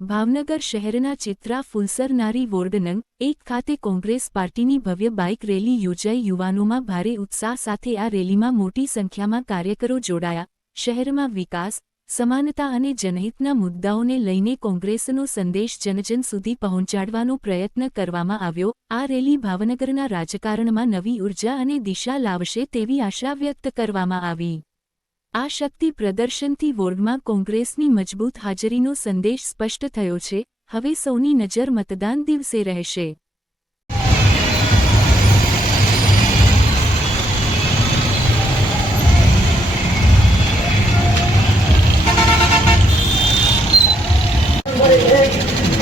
ભાવનગર શહેરના ચિત્રા ફુલસરનારી વોર્ડ નંગ 1 ખાતે કોંગ્રેસ પાર્ટીની ભવ્ય બાઇક રેલી યોજાઈ। યુવાનોમાં ભારે ઉત્સાહ સાથે આ રેલીમાં મોટી સંખ્યામાં કાર્યકરો જોડાયા। શહેરમાં વિકાસ, સમાનતા અને જનહિતના મુદ્દાઓને લઈને કોંગ્રેસનો સંદેશ જનજન સુધી પહોંચાડવાનો પ્રયત્ન કરવામાં આવ્યો। આ રેલી ભાવનગરના રાજકારણમાં નવી ઉર્જા અને દિશા લાવશે તેવી આશા વ્યક્ત કરવામાં આવી। આ શક્તિ પ્રદર્શનથી વોર્ડમાં કોંગ્રેસની મજબૂત હાજરીનો સંદેશ સ્પષ્ટ થયો છે। હવે સૌની નજર મતદાન દિવસે રહેશે।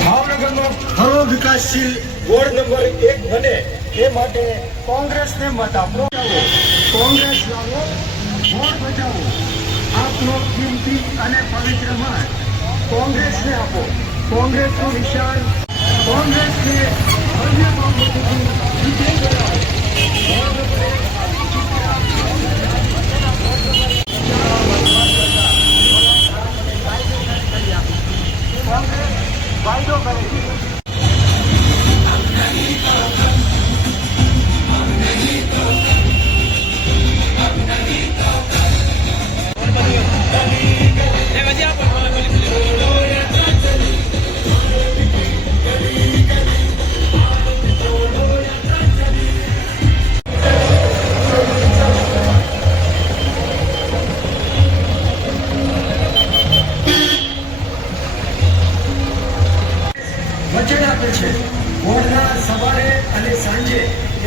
ભાવનગરનો ખરો વિકાસશીલ વોર્ડ નંબર 1 બને એ માટે કોંગ્રેસને મત આપો। કોંગ્રેસ લાવો, વોટ બચાવો। આપનો કિંમતી અને પવિત્ર મત કોંગ્રેસને આપો। કોંગ્રેસનું નિશાન કોંગ્રેસને ભવ્ય બહુમતીથી વિજય કરાવો। કોંગ્રેસ વાયદો કરે છે। વચન આપે છે વોર્ડના સવારે અને સાંજે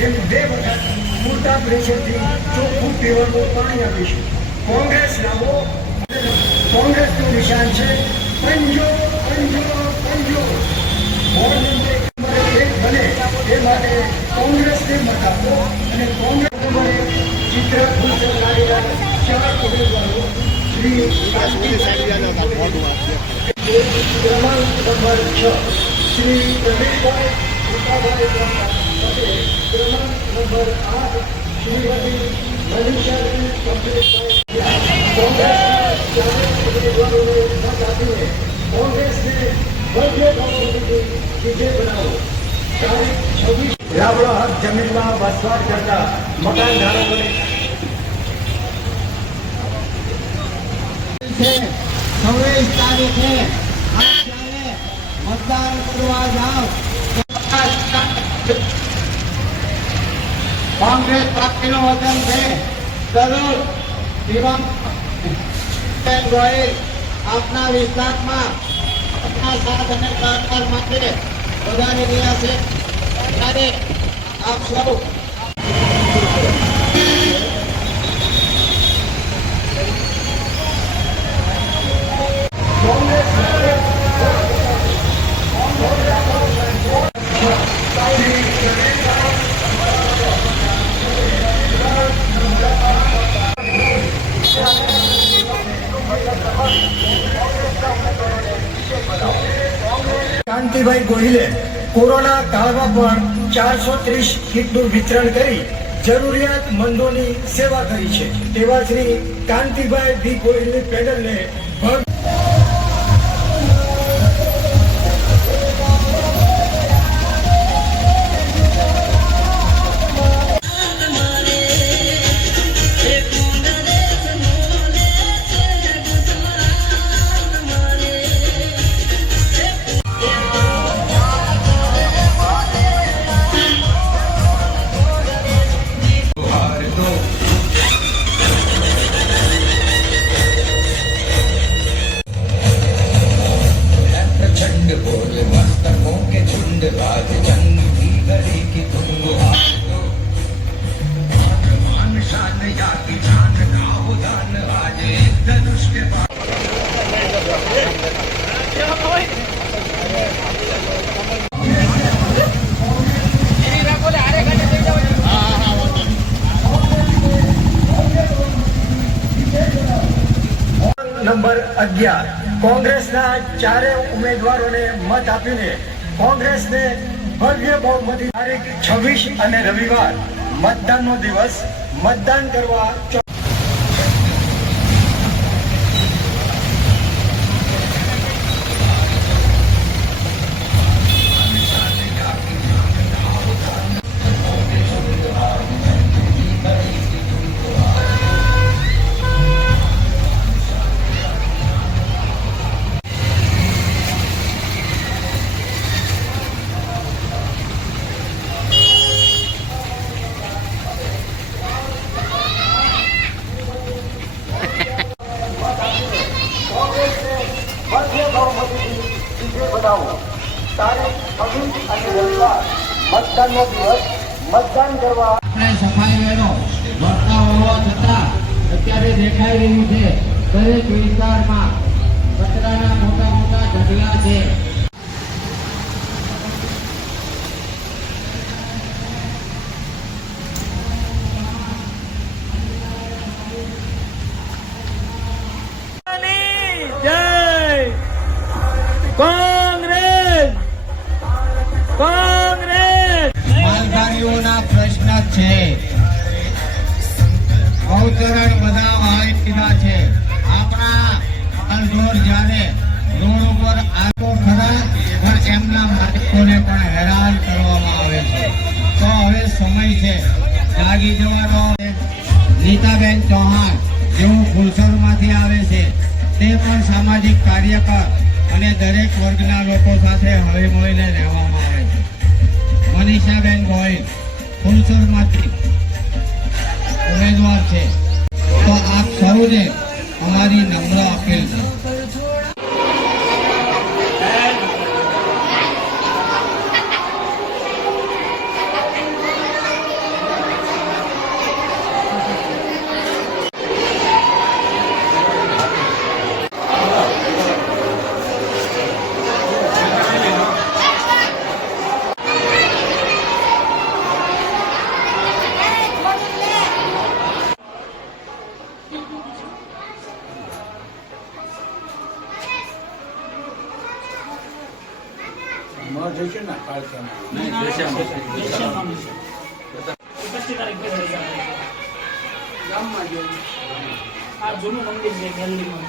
એમ 2 વખત પૂરતા પ્રેશરથી ચોખ્ખું પીવાનું પાણી આપીશું। કોંગ્રેસ લાવો, કોંગ્રેસનું નિશાન છે પંજો પંજો પંજો। વોર્ડ નંબર 1 બને એ માટે કોંગ્રેસને મત આપો અને કોંગ્રેસ ચિત્ર ફુલસરનારીના 4 ઉમેદવારો શ્રી ક્રમાંક નંબર 6 श्री रमेशभाई रूपाभाई पटेल, क्रमांक नंबर 8 श्रीमती मनीषाबेन कमलेशभाई। कांग्रेस उम्मीदवारों ने मत आपीने कांग्रेस ने भव्य बहुमतीથી વિજય બનાવો। તારીખ 26 રાબડો હક જમીનમાં વસવાટ કરતા મકાન ધારકોને 26 તારીખે मतदान करवा जाओ। कांग्रेस पार्टी नो वचन है जरूर अपना विस्तार में अपना साथ અને સહકાર માટે બધાને રહ્યા છે ત્યારે આપ સૌ કાંતિભાઈ ગોહિલે કોરોના કાળમાં પણ 430 કીટનું વિતરણ કરી જરૂરિયાતમંદોની સેવા કરી છે। તેવા શ્રી કાંતિભાઈ બી ગોહિલની પેનલને નંબર 11 કોંગ્રેસના 4 ઉમેદવારોને મત આપીને કોંગ્રેસને ભવ્ય બહુમતી। તારીખ 26 અને રવિવાર મતદાનનો દિવસ મતદાન કરવા જાઓ. તારીખ 26 અને રવિવાર મતદાનનો દિવસ. મતદાન કરવા આપણે સફાઈ વેરો ભરતા હોવા છતાં અત્યારે દેખાઈ રહ્યું છે દરેક વિસ્તારમાં કચરાના મોટા મોટા ઢગલા છે. માલધારીઓના પ્રશ્ન છે. અવતરણ બધા વાળી દીધા છે. આપણા માલઢોર જ્યારે રોડ ઉપર આવો ખરા પણ એમના માલિકોને પણ હેરાન કરવામાં આવે છે. તો હવે સમય છે જાગી જવાનો. નીતાબેન ચૌહાણ જેઓ ફુલસરમાંથી આવે છે તે પણ સામાજિક કાર્યકર અને દરેક વર્ગના લોકો સાથે હળી મળીને રહેવામાં આવે છે. મનીષાબેન ગોહિલ ફુલસરમાંથી ઉમેદવાર છે. તો આપ સૌને અમારી નમ્ર અપીલ છે. આ જૂનું મંદિર છે દિલ્હીમાં.